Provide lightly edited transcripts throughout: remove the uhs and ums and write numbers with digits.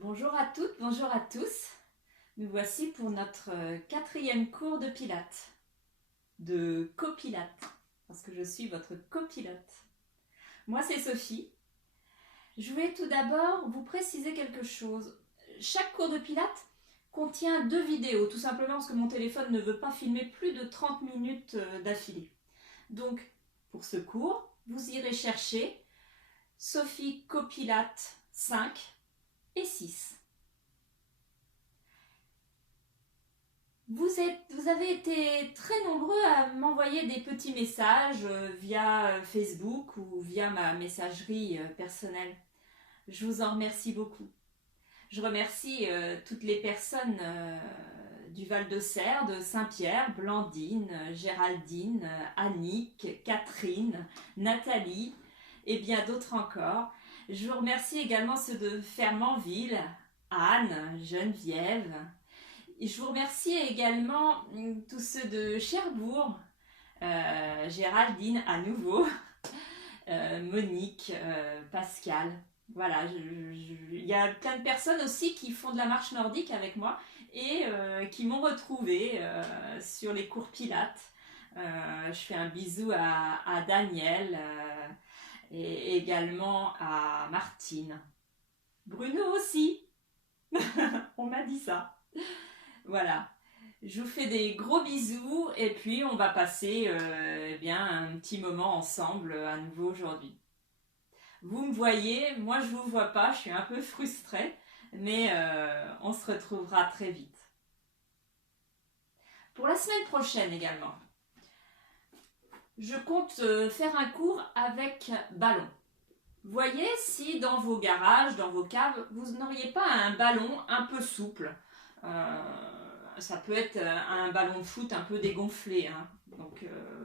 Bonjour à toutes, bonjour à tous. Nous voici pour notre quatrième cours de pilates, de copilates, parce que je suis votre copilote. Moi c'est Sophie. Je voulais tout d'abord vous préciser quelque chose. Chaque cours de pilates contient 2 vidéos, tout simplement parce que mon téléphone ne veut pas filmer plus de 30 minutes d'affilée. Donc pour ce cours, vous irez chercher Sophie Copilate 5 et 6. Vous avez été très nombreux à m'envoyer des petits messages via Facebook ou via ma messagerie personnelle. Je vous en remercie beaucoup. Je remercie toutes les personnes du Val-de-Serre, de Saint-Pierre, Blandine, Géraldine, Annick, Catherine, Nathalie et bien d'autres encore. Je vous remercie également ceux de Fermanville, Anne, Geneviève. Et je vous remercie également tous ceux de Cherbourg, Géraldine à nouveau, Monique, Pascal. Voilà, il y a plein de personnes aussi qui font de la marche nordique avec moi et qui m'ont retrouvée sur les cours pilates. Je fais un bisou à Daniel et également à Martine. Bruno aussi, on m'a dit ça. Voilà, je vous fais des gros bisous et puis on va passer bien un petit moment ensemble à nouveau aujourd'hui. Vous me voyez, moi je vous vois pas, je suis un peu frustrée, mais on se retrouvera très vite. Pour la semaine prochaine également, je compte faire un cours avec ballon. Voyez si dans vos garages, dans vos caves, vous n'auriez pas un ballon un peu souple. Ça peut être un ballon de foot un peu dégonflé, hein. Donc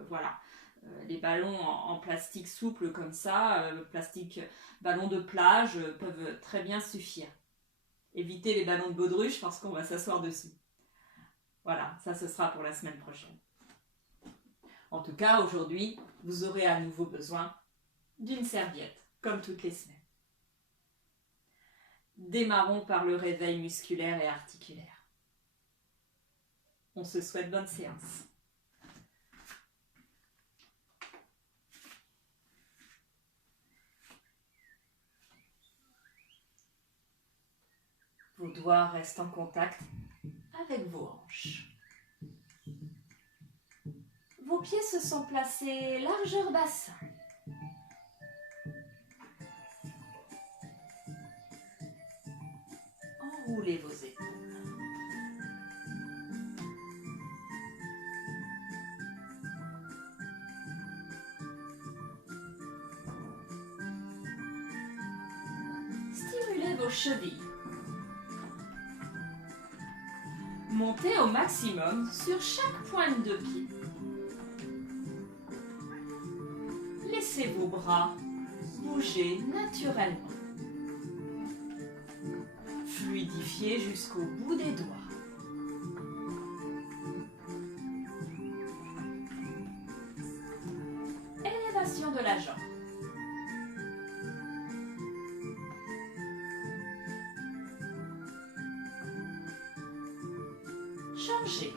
voilà, les ballons en plastique souple comme ça, plastique ballon de plage peuvent très bien suffire. Évitez les ballons de baudruche parce qu'on va s'asseoir dessus. Voilà, ça ce sera pour la semaine prochaine. En tout cas, aujourd'hui, vous aurez à nouveau besoin d'une serviette, comme toutes les semaines. Démarrons par le réveil musculaire et articulaire. On se souhaite bonne séance. Vos doigts restent en contact avec vos hanches. Vos pieds se sont placés largeur bassin. Enroulez vos épaules. Stimulez vos chevilles. Montez au maximum sur chaque pointe de pied. Laissez vos bras bouger naturellement. Fluidifiez jusqu'au bout des doigts. Élévation de la jambe. Changez.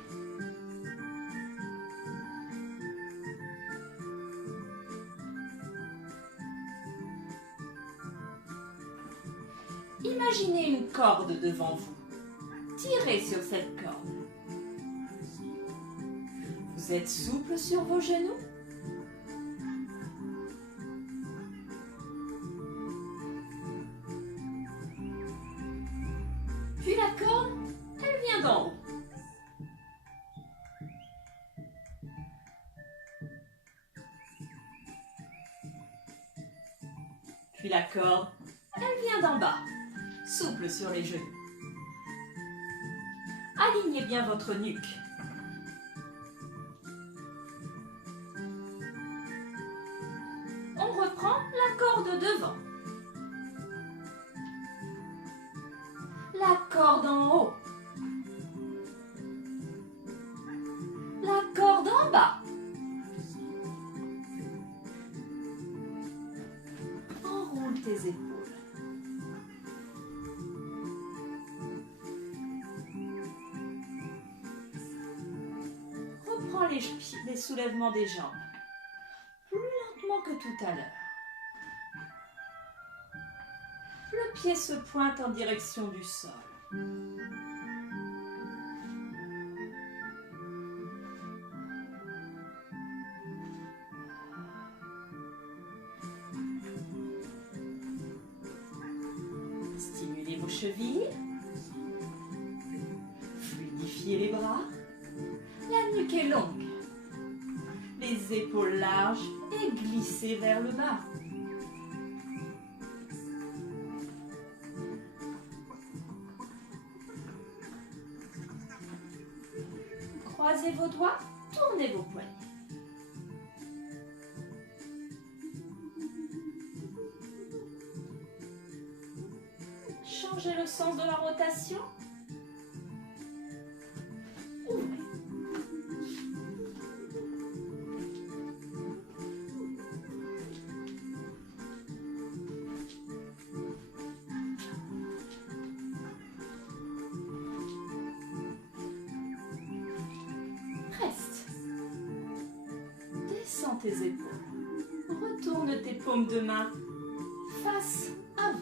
Imaginez une corde devant vous. Tirez sur cette corde. Vous êtes souple sur vos genoux? Puis la corde, elle vient d'en haut. Puis la corde, elle vient d'en bas, souple sur les genoux. Alignez bien votre nuque. On reprend la corde devant. La corde en haut. La corde en bas. Enroule tes épaules. reprends les soulèvements des jambes. Plus lentement que tout à l'heure. Le pied se pointe en direction du sol. Stimulez vos chevilles. Fluidifiez les bras. La nuque est longue. Les épaules larges et glissez vers le bas. Croisez vos doigts, tournez vos poignets. Changez le sens de la rotation. Ouvrez. Reste. Descends tes épaules. Retourne tes paumes de main face avant.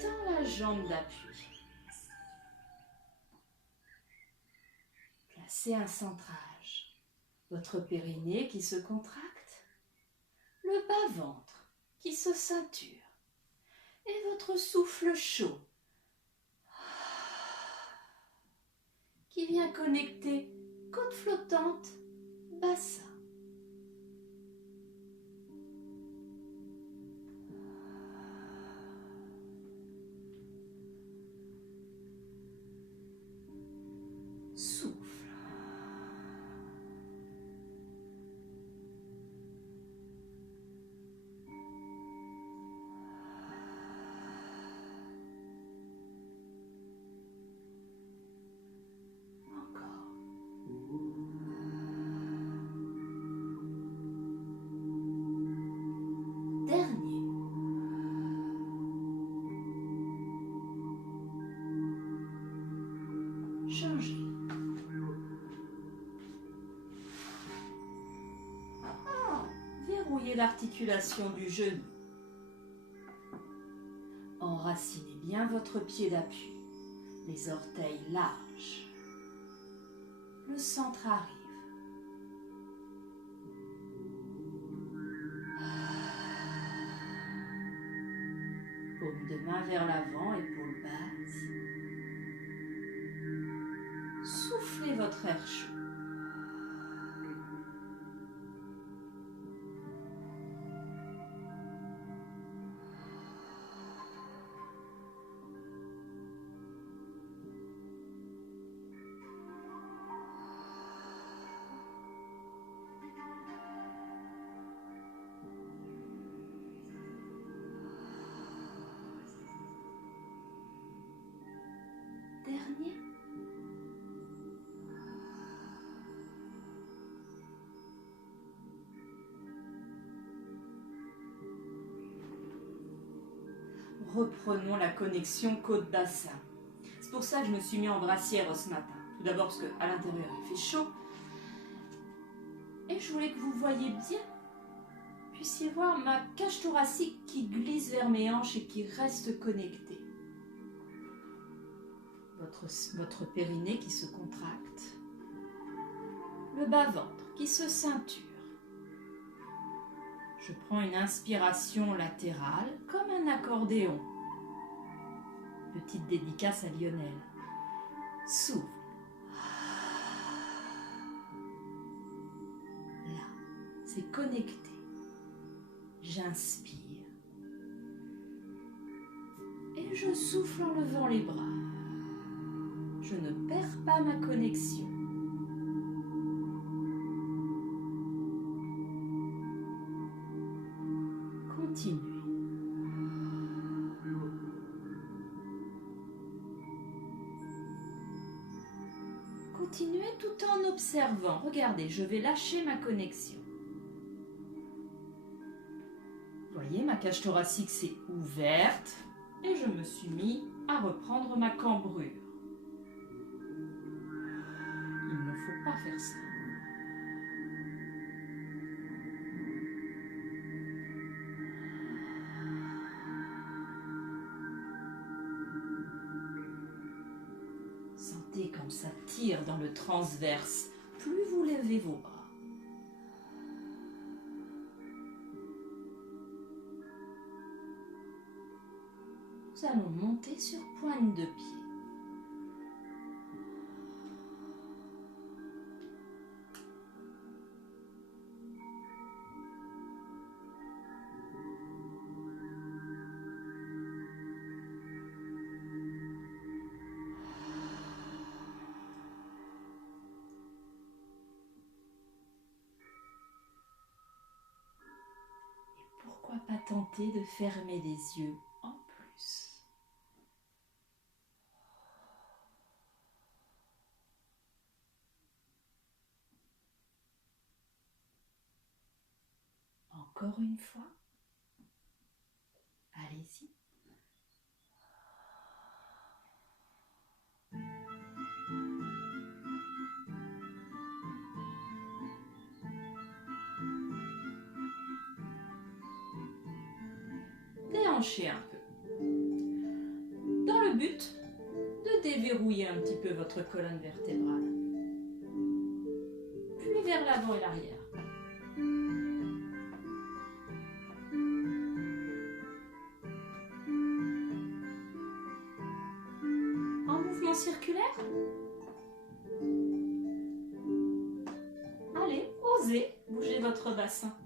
Tends la jambe d'appui. Placez un centrage. Votre périnée qui se contracte. Le bas-ventre qui se ceinture. Et votre souffle chaud qui vient connecter côte flottante, bassin. Souffle. Dernier. Changez. Verrouillez l'articulation du genou. Enracinez bien votre pied d'appui, les orteils larges. Le centre arrive. Paume de main vers l'avant, épaules basses. Soufflez votre air chaud. Dernier. Reprenons la connexion côte-bassin. C'est pour ça que je me suis mis en brassière ce matin. Tout d'abord parce qu'à l'intérieur il fait chaud. Et je voulais que vous voyiez bien, puissiez voir ma cage thoracique qui glisse vers mes hanches et qui reste connectée. Votre périnée qui se contracte. Le bas-ventre qui se ceinture. Je prends une inspiration latérale comme un accordéon. Petite dédicace à Lionel. Souffle. Là, c'est connecté. J'inspire. Et je souffle en levant les bras. Je ne perds pas ma connexion. Continuez. Continuez tout en observant. Regardez, je vais lâcher ma connexion. Vous voyez, ma cage thoracique s'est ouverte et je me suis mis à reprendre ma cambrure. faire ça. Sentez comme ça tire dans le transverse, plus vous levez vos bras. Nous allons monter sur pointe de pied. Pourquoi pas tenter de fermer les yeux en plus? Encore une fois. Allez-y. Déhanchez un peu. Dans le but de déverrouiller un petit peu votre colonne vertébrale. Puis vers l'avant et l'arrière. En mouvement circulaire. Allez, osez bouger votre bassin.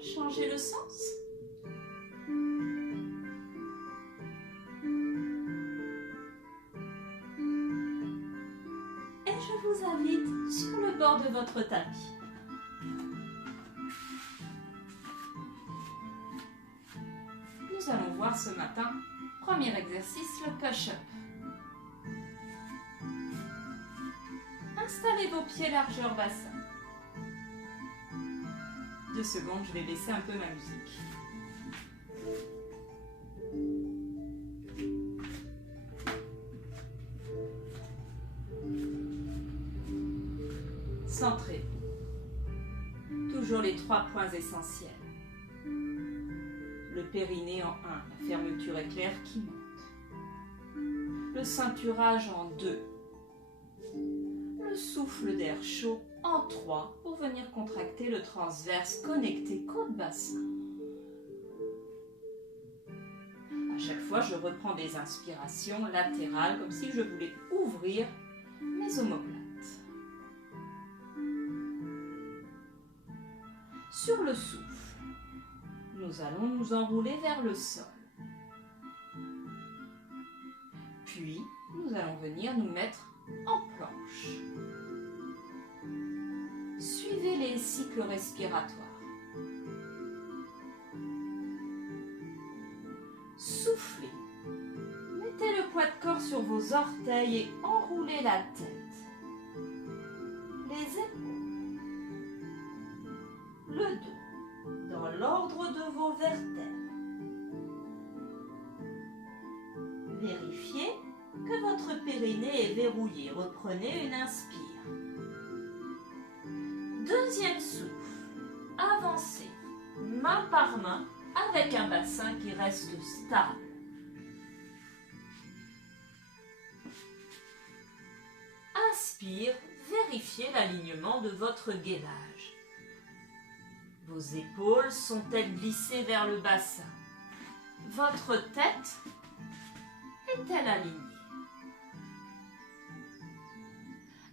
Changez le sens. Et je vous invite sur le bord de votre tapis. Nous allons voir ce matin, premier exercice, le push-up. Installez vos pieds largeur bassin. 2 secondes, je vais baisser un peu ma musique. Centrez. Toujours les 3 points essentiels. Le périnée en 1, la fermeture éclair qui monte. Le ceinturage en 2. Le souffle d'air chaud en 3 pour venir contracter le transverse connecté côte-bassin. À chaque fois, je reprends des inspirations latérales comme si je voulais ouvrir mes omoplates. Sur le souffle, nous allons nous enrouler vers le sol. Puis, nous allons venir nous mettre en planche. Suivez les cycles respiratoires. Soufflez. Mettez le poids de corps sur vos orteils et enroulez la tête. Les épaules. Le dos. Dans l'ordre de vos vertèbres. Vérifiez que votre périnée est verrouillé. Reprenez une inspire. Deuxième souffle. Avancez main par main avec un bassin qui reste stable. Inspire, vérifiez l'alignement de votre gainage. Vos épaules sont-elles glissées vers le bassin? Votre tête est-elle alignée?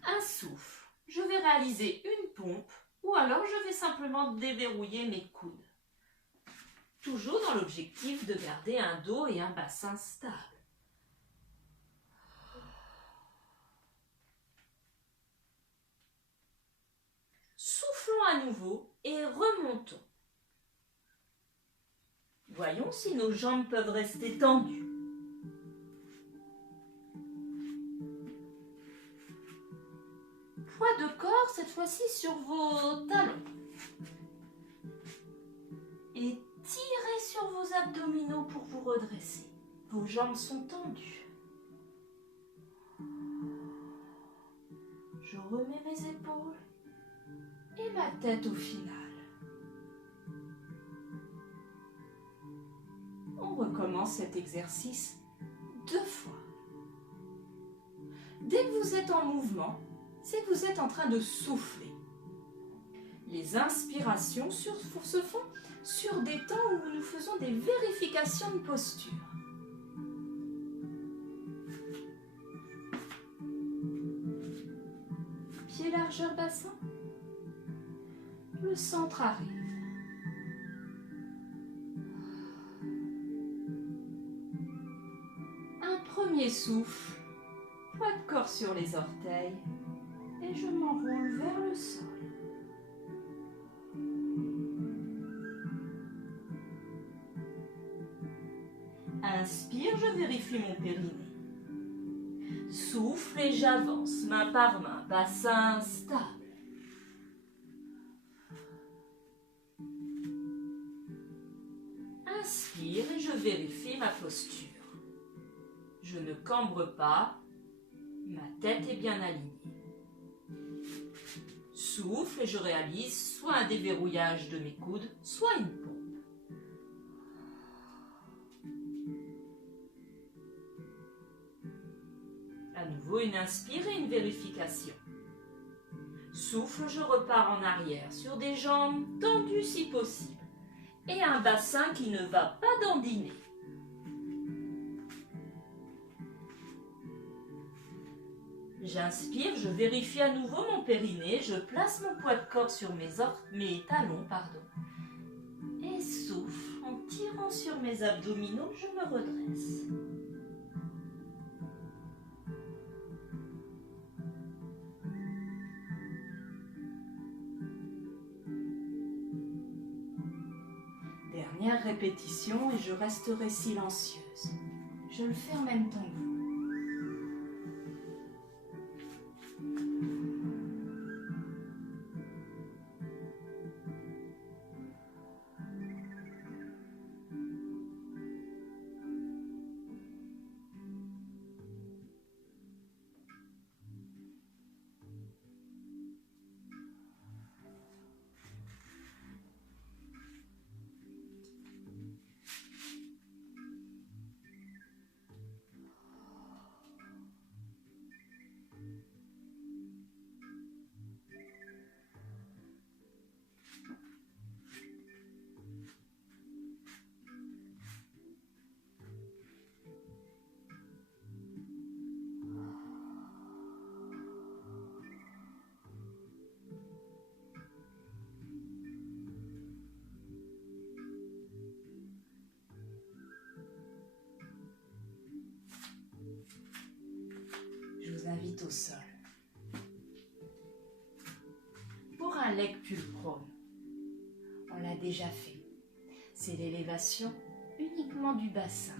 Un souffle. Je vais réaliser une pompe ou alors je vais simplement déverrouiller mes coudes. Toujours dans l'objectif de garder un dos et un bassin stables. Soufflons à nouveau et remontons. Voyons si nos jambes peuvent rester tendues. Poids de corps, cette fois-ci sur vos talons. Et tirez sur vos abdominaux pour vous redresser. Vos jambes sont tendues. remets mes épaules et ma tête au final. On recommence cet exercice 2 fois. Dès que vous êtes en mouvement, c'est que vous êtes en train de souffler. Les inspirations se font sur des temps où nous faisons des vérifications de posture. Pied largeur bassin. Le centre arrive. Un premier souffle, poids de corps sur les orteils et je m'enroule vers le sol. Inspire, je vérifie mon périnée. Souffle et j'avance, main par main, bassin stable. Inspire et je vérifie ma posture. Je ne cambre pas, ma tête est bien alignée. Souffle et je réalise soit un déverrouillage de mes coudes, soit une pompe. À nouveau une inspire et une vérification. Souffle, je repars en arrière sur des jambes tendues si possible et un bassin qui ne va pas dandiner. J'inspire, je vérifie à nouveau mon périnée, je place mon poids de corps sur mes talons, et souffle en tirant sur mes abdominaux, je me redresse. Dernière répétition et je resterai silencieuse. Je le fais en même temps que vous. Invite au sol. Pour un leg pull prone, on l'a déjà fait. C'est l'élévation uniquement du bassin.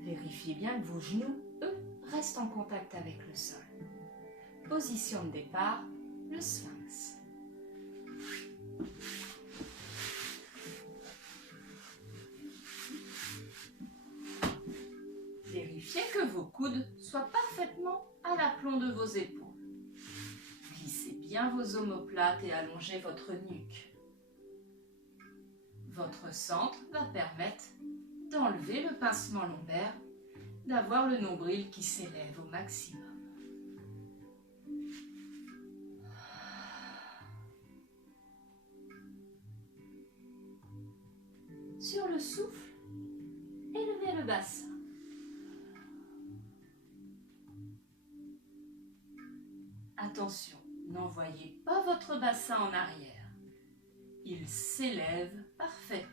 Vérifiez bien que vos genoux, eux, restent en contact avec le sol. Position de départ, le sphinx. Vérifiez que vos coudes soient parfaitement à l'aplomb de vos épaules. Glissez bien vos omoplates et allongez votre nuque. Votre centre va permettre d'enlever le pincement lombaire, d'avoir le nombril qui s'élève au maximum. Sur le souffle, élevez le bassin. Attention, n'envoyez pas votre bassin en arrière. Il s'élève parfaitement.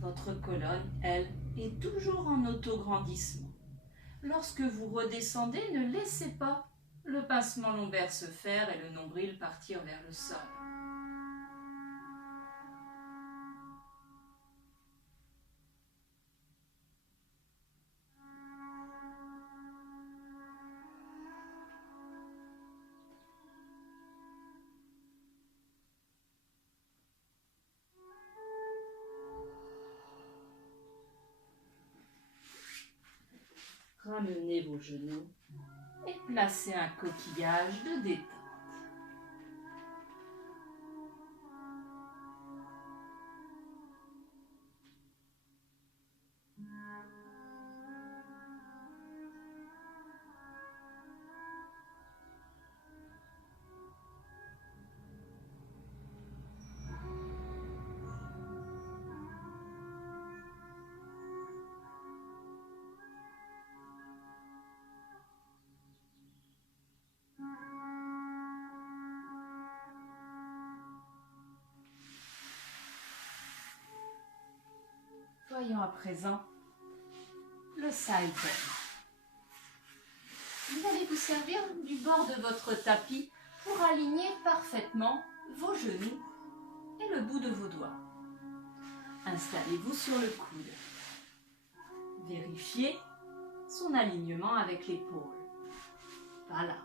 Votre colonne, elle, est toujours en autograndissement. Lorsque vous redescendez, ne laissez pas le pincement lombaire se faire et le nombril partir vers le sol. Ramenez vos genoux et placez un coquillage de détente. Voyons à présent le side bend. Vous allez vous servir du bord de votre tapis pour aligner parfaitement vos genoux et le bout de vos doigts. Installez-vous sur le coude. Vérifiez son alignement avec l'épaule. Voilà.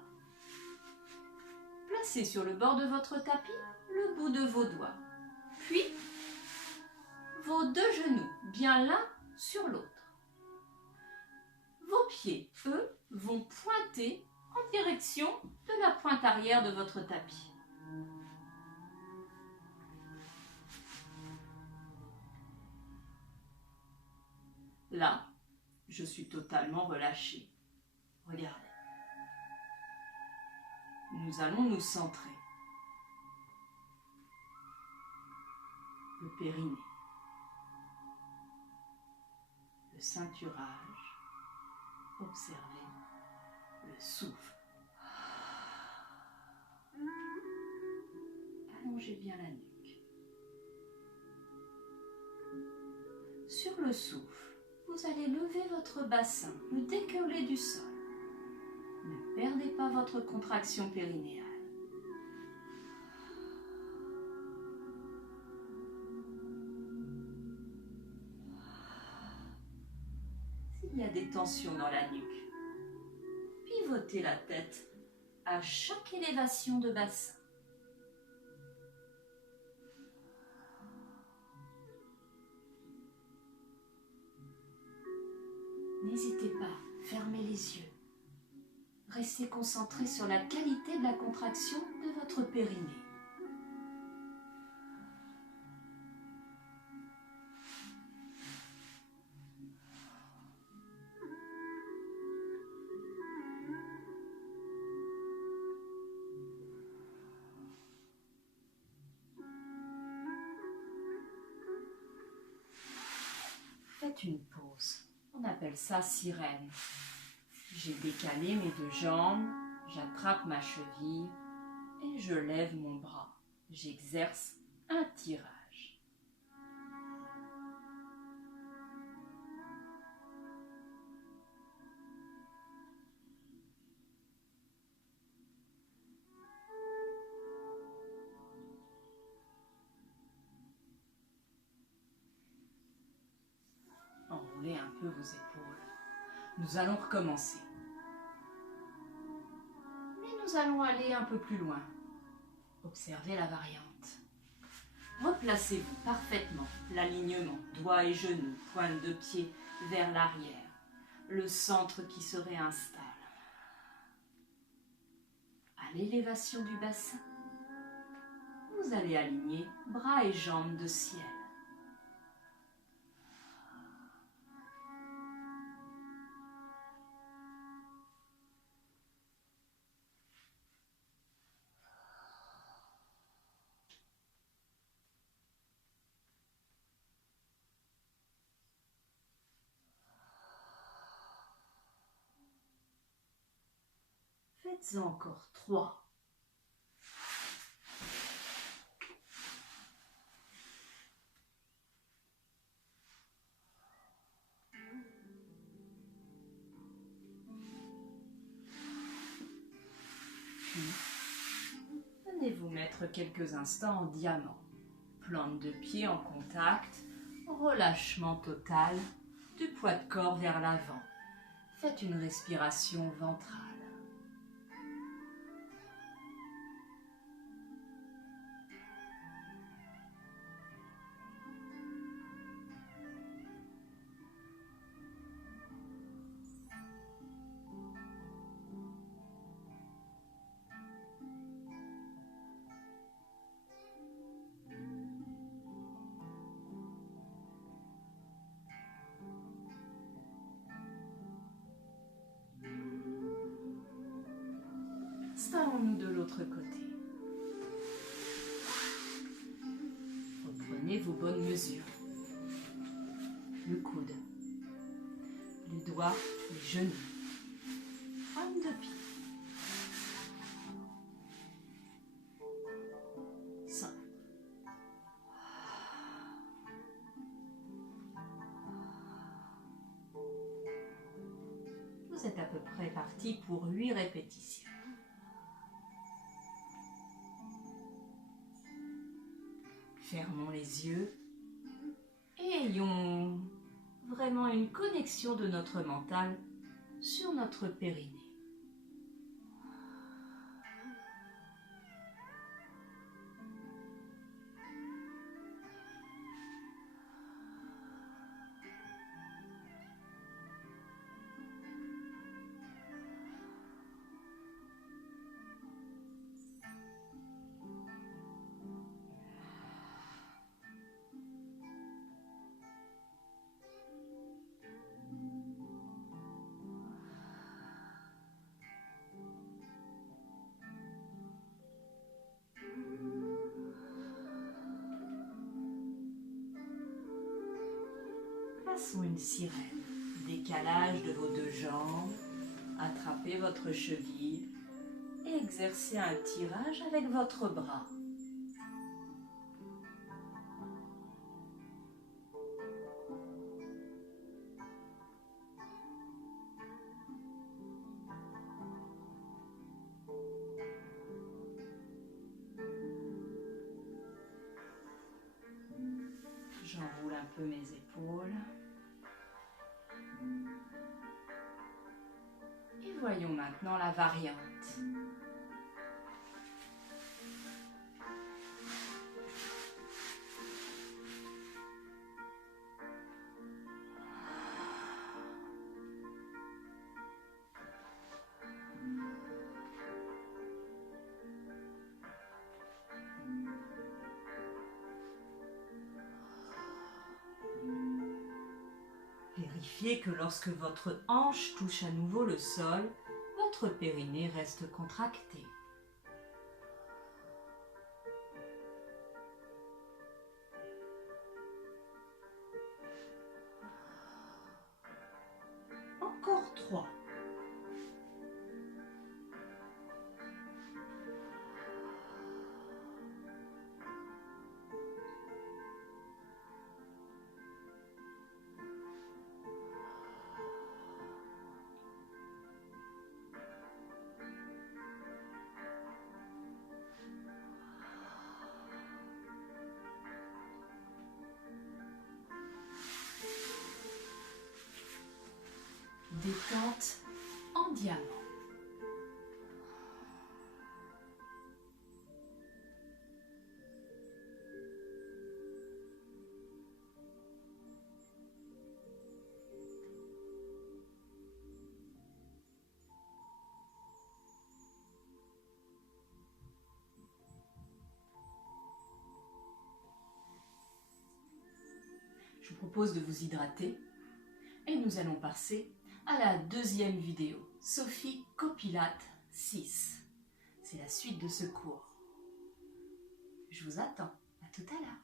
Placez sur le bord de votre tapis le bout de vos doigts. Puis, vos deux genoux bien l'un sur l'autre. Vos pieds, eux, vont pointer en direction de la pointe arrière de votre tapis. Là, je suis totalement relâchée. Regardez. Nous allons nous centrer. Le périnée. Le ceinturage. Observez le souffle. Allongez bien la nuque. Sur le souffle, vous allez lever votre bassin, le décoller du sol. Ne perdez pas votre contraction périnéale. S'il y a des tensions dans la nuque, pivotez la tête à chaque élévation de bassin. N'hésitez pas, fermez les yeux. Restez concentré sur la qualité de la contraction de votre périnée. Faites une pause. On appelle ça sirène. J'ai décalé mes deux jambes, j'attrape ma cheville et je lève mon bras. J'exerce un tirage. Enroulez un peu vos épaules. Nous allons recommencer. Mais nous allons aller un peu plus loin. Observez la variante. Replacez-vous parfaitement, l'alignement, doigts et genoux, pointe de pied vers l'arrière, le centre qui se réinstalle. À l'élévation du bassin, vous allez aligner bras et jambes de ciel. Faites-en encore 3. Puis, venez vous mettre quelques instants en diamant. Plante de pied en contact, relâchement total, du poids de corps vers l'avant. Faites une respiration ventrale. Installons-nous de l'autre côté. Reprenez vos bonnes mesures. Le coude, les doigts, les genoux, pointe de pied. 5. Vous êtes à peu près parti pour 8 répétitions. Fermons les yeux et ayons vraiment une connexion de notre mental sur notre périnée. Façon une sirène. Décalage de vos 2 jambes. Attrapez votre cheville et exercez un tirage avec votre bras. J'enroule un peu mes épaules. Et voyons maintenant la variante. Vérifiez que lorsque votre hanche touche à nouveau le sol, votre périnée reste contracté. Encore 3. Détente en diamant. Je vous propose de vous hydrater et nous allons passer à la 2e vidéo, Sophie Copilate 6. C'est la suite de ce cours. Je vous attends. À tout à l'heure.